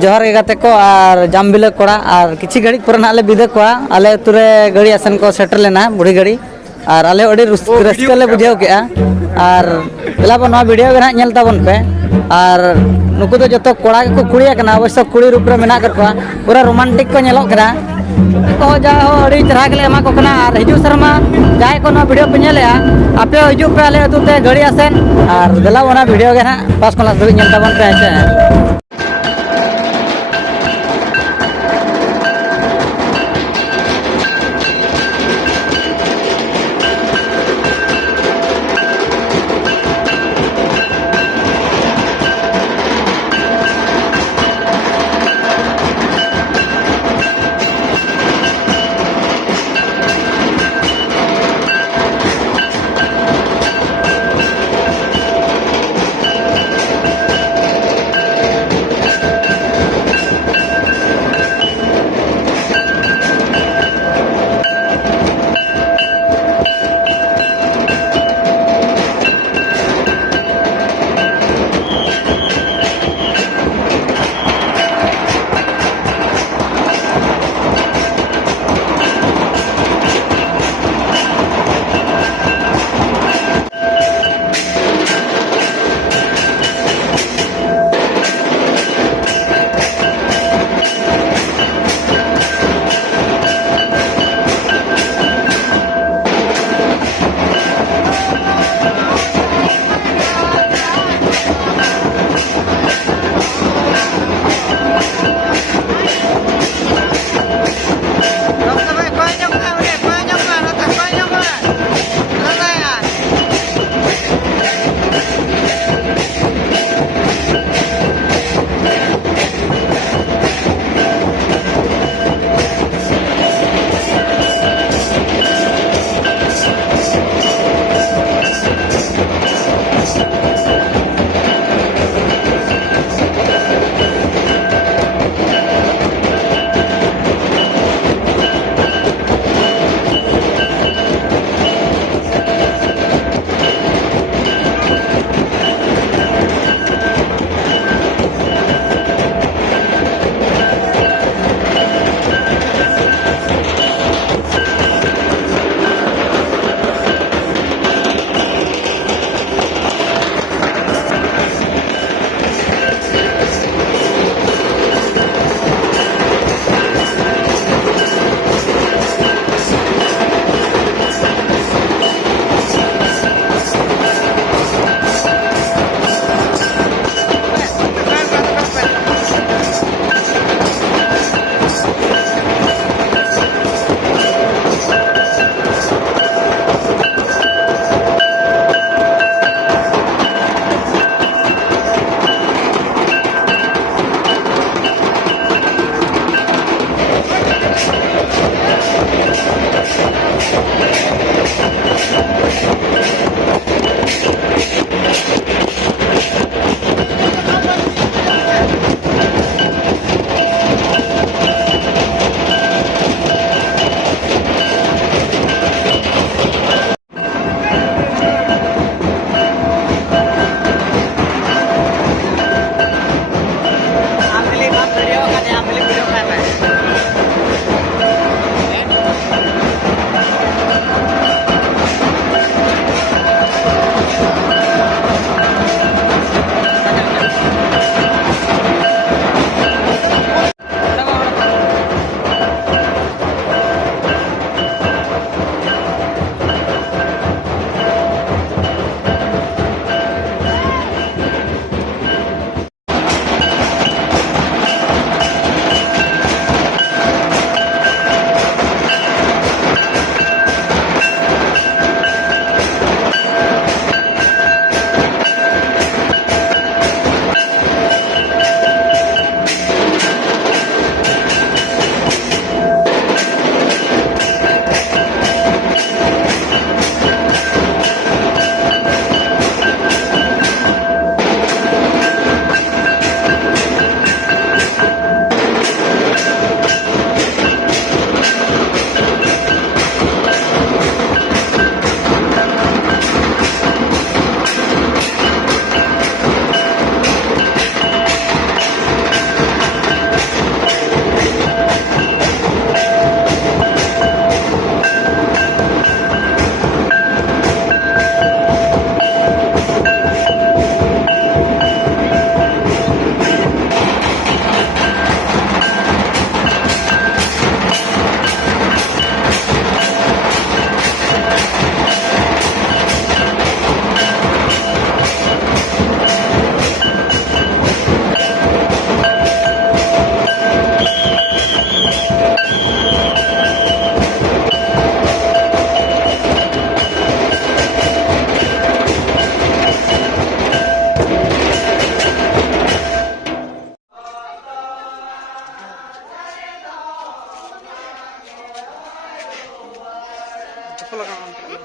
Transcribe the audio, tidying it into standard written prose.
जोहार के गाते को और जामबिला कोड़ा और किछि घड़ी पर नाले बिदे को आले तुरे गड़ी आसन को सेटल लेना बुढ़ी गड़ी और आले ओडी रस्का ले बुझाव के और बेला बन वीडियो के नेल ताबन पे और नुकु तो जो कोड़ा को कुड़िया कना अवश्य कुड़ी रूप रे मेना कर को पूरा रोमांटिक को नेलो करा को जा अड़ी चढ़ा के एमा को कना और हिजु शर्मा जाय को वीडियो पे नेले आपे हिजु पे आले अतुते गड़ी आसन और बेला बना वीडियो के ना पास क्लास धरि नेल ताबन पे आछे। ಸಫಲ ಕಾಣುವಂಥದ್ದು.